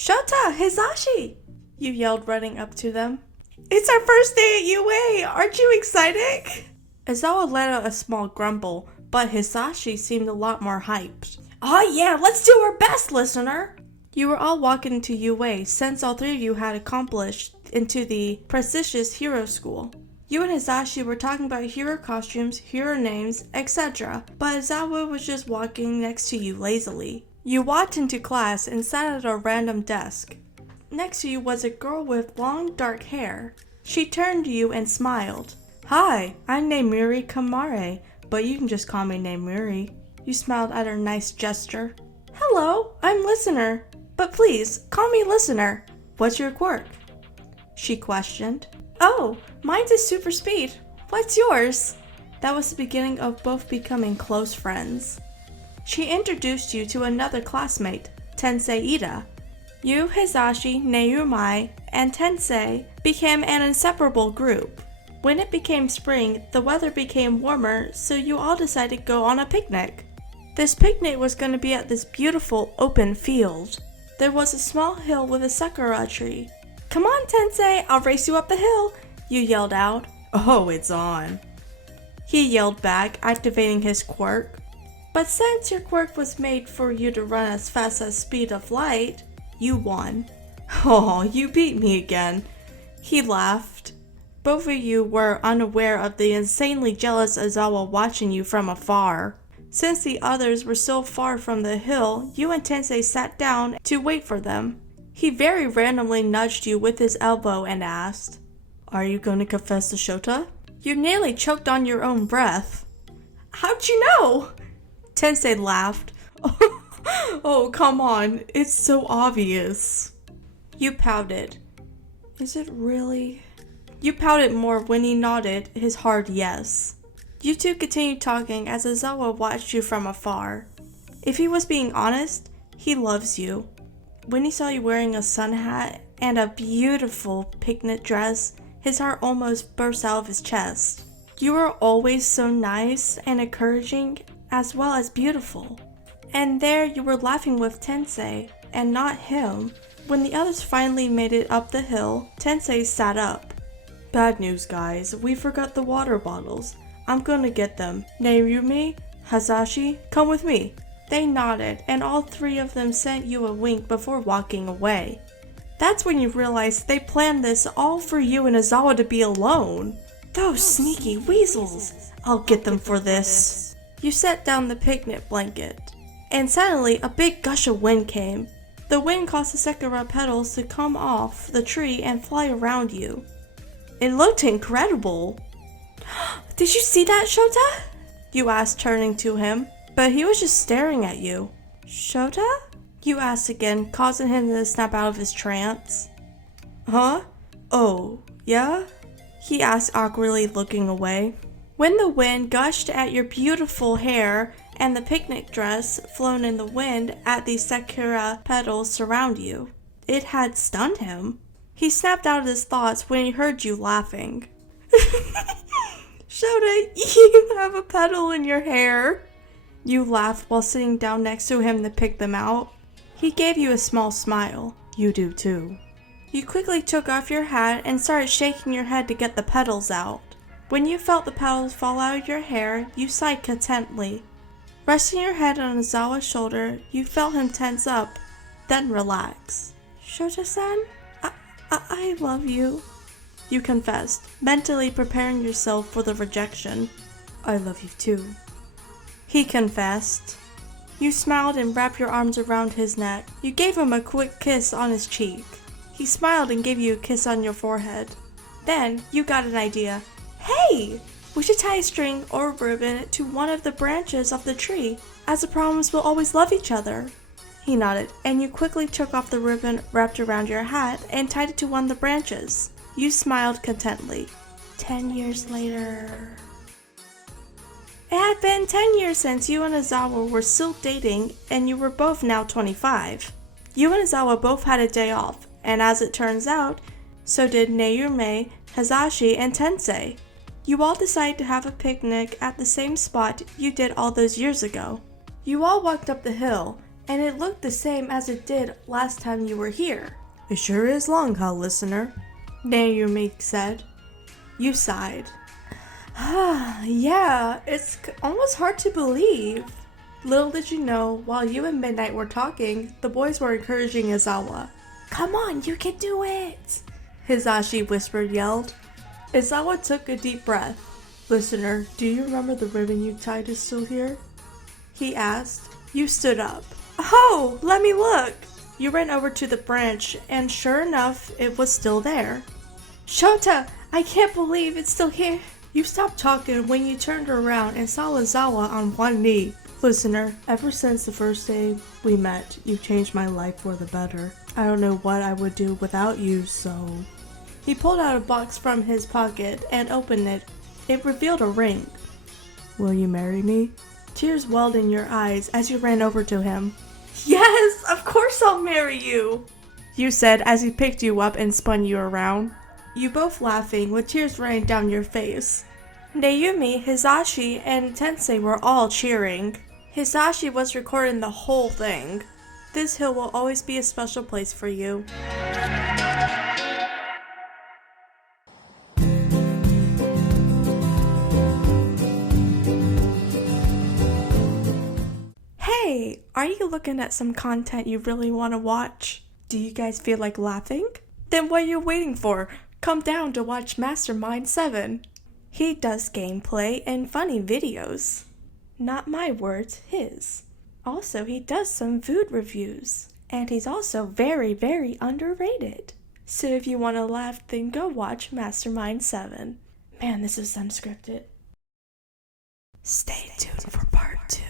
Shota, Hisashi! You yelled, running up to them. It's our first day at UA! Aren't you excited? Aizawa let out a small grumble, but Hisashi seemed a lot more hyped. Oh yeah, let's do our best, listener! You were all walking into UA since all three of you had accomplished into the prestigious hero school. You and Hisashi were talking about hero costumes, hero names, etc., but Aizawa was just walking next to you lazily. You walked into class and sat at a random desk. Next to you was a girl with long dark hair. She turned to you and smiled. Hi, I'm named Miri Kamare, but you can just call me named Miri. You smiled at her nice gesture. Hello, I'm Listener, but please, call me Listener. What's your quirk? She questioned. Oh, mine's is super speed. What's yours? That was the beginning of both becoming close friends. She introduced you to another classmate, Tensei Ida. You, Hisashi, Neumai, and Tensei became an inseparable group. When it became spring, the weather became warmer, so you all decided to go on a picnic. This picnic was going to be at this beautiful open field. There was a small hill with a sakura tree. Come on, Tensei, I'll race you up the hill, you yelled out. Oh, it's on. He yelled back, activating his quirk. But since your quirk was made for you to run as fast as speed of light, you won. Oh, you beat me again. He laughed. Both of you were unaware of the insanely jealous Aizawa watching you from afar. Since the others were so far from the hill, you and Tensei sat down to wait for them. He very randomly nudged you with his elbow and asked, Are you going to confess to Shota? You nearly choked on your own breath. How'd you know? Tensei laughed. Oh, come on, it's so obvious. You pouted. Is it really? You pouted more when he nodded his hard yes. You two continued talking as Aizawa watched you from afar. If he was being honest, he loves you. When he saw you wearing a sun hat and a beautiful picnic dress, his heart almost burst out of his chest. You were always so nice and encouraging, as well as beautiful. And there you were laughing with Tensei, and not him. When the others finally made it up the hill, Tensei sat up. Bad news, guys. We forgot the water bottles. I'm gonna get them. Neirumi, Hisashi, come with me. They nodded, and all three of them sent you a wink before walking away. That's when you realized they planned this all for you and Aizawa to be alone. Those sneaky weasels. I'll get them for this. You set down the picnic blanket, and suddenly a big gush of wind came. The wind caused the sakura petals to come off the tree and fly around you. It looked incredible. Did you see that, Shota? You asked, turning to him, but he was just staring at you. Shota? You asked again, causing him to snap out of his trance. Huh? Oh, yeah? He asked, awkwardly looking away. When the wind gushed at your beautiful hair and the picnic dress flown in the wind at the sakura petals surround you, it had stunned him. He snapped out of his thoughts when he heard you laughing. Shota, you have a petal in your hair. You laughed while sitting down next to him to pick them out. He gave you a small smile. You do too. You quickly took off your hat and started shaking your head to get the petals out. When you felt the petals fall out of your hair, you sighed contently. Resting your head on Aizawa's shoulder, you felt him tense up, then relax. Shota-san, I love you, you confessed, mentally preparing yourself for the rejection. I love you too, he confessed. You smiled and wrapped your arms around his neck. You gave him a quick kiss on his cheek. He smiled and gave you a kiss on your forehead. Then, you got an idea. Hey! We should tie a string or a ribbon to one of the branches of the tree, as a promise we'll always love each other. He nodded, and you quickly took off the ribbon wrapped around your hat and tied it to one of the branches. You smiled contentedly. 10 years later. It had been 10 years since you and Aizawa were still dating, and you were both now 25. You and Aizawa both had a day off, and as it turns out, so did Neirumi, Hisashi, and Tensei. You all decided to have a picnic at the same spot you did all those years ago. You all walked up the hill, and it looked the same as it did last time you were here. It sure is long, Mha Listener, Naomi said. You sighed. Yeah, it's almost hard to believe. Little did you know, while you and Midnight were talking, the boys were encouraging Aizawa. Come on, you can do it! Hisashi whispered yelled. Aizawa took a deep breath. Listener, do you remember the ribbon you tied is still here? He asked. You stood up. Oh, let me look! You ran over to the branch, and sure enough, it was still there. Shota, I can't believe it's still here. You stopped talking when you turned around and saw Aizawa on one knee. Listener, ever since the first day we met, you've changed my life for the better. I don't know what I would do without you, so... He pulled out a box from his pocket and opened it. It revealed a ring. Will you marry me? Tears welled in your eyes as you ran over to him. Yes, of course I'll marry you! You said as he picked you up and spun you around. You both laughing with tears running down your face. Naomi, Hisashi, and Tensei were all cheering. Hisashi was recording the whole thing. This hill will always be a special place for you. Hey, are you looking at some content you really want to watch? Do you guys feel like laughing? Then what are you waiting for? Come down to watch Mastermind 7. He does gameplay and funny videos. Not my words, his. Also, he does some food reviews. And he's also very, very underrated. So if you want to laugh, then go watch Mastermind 7. Man, this is unscripted. Stay tuned for part 2.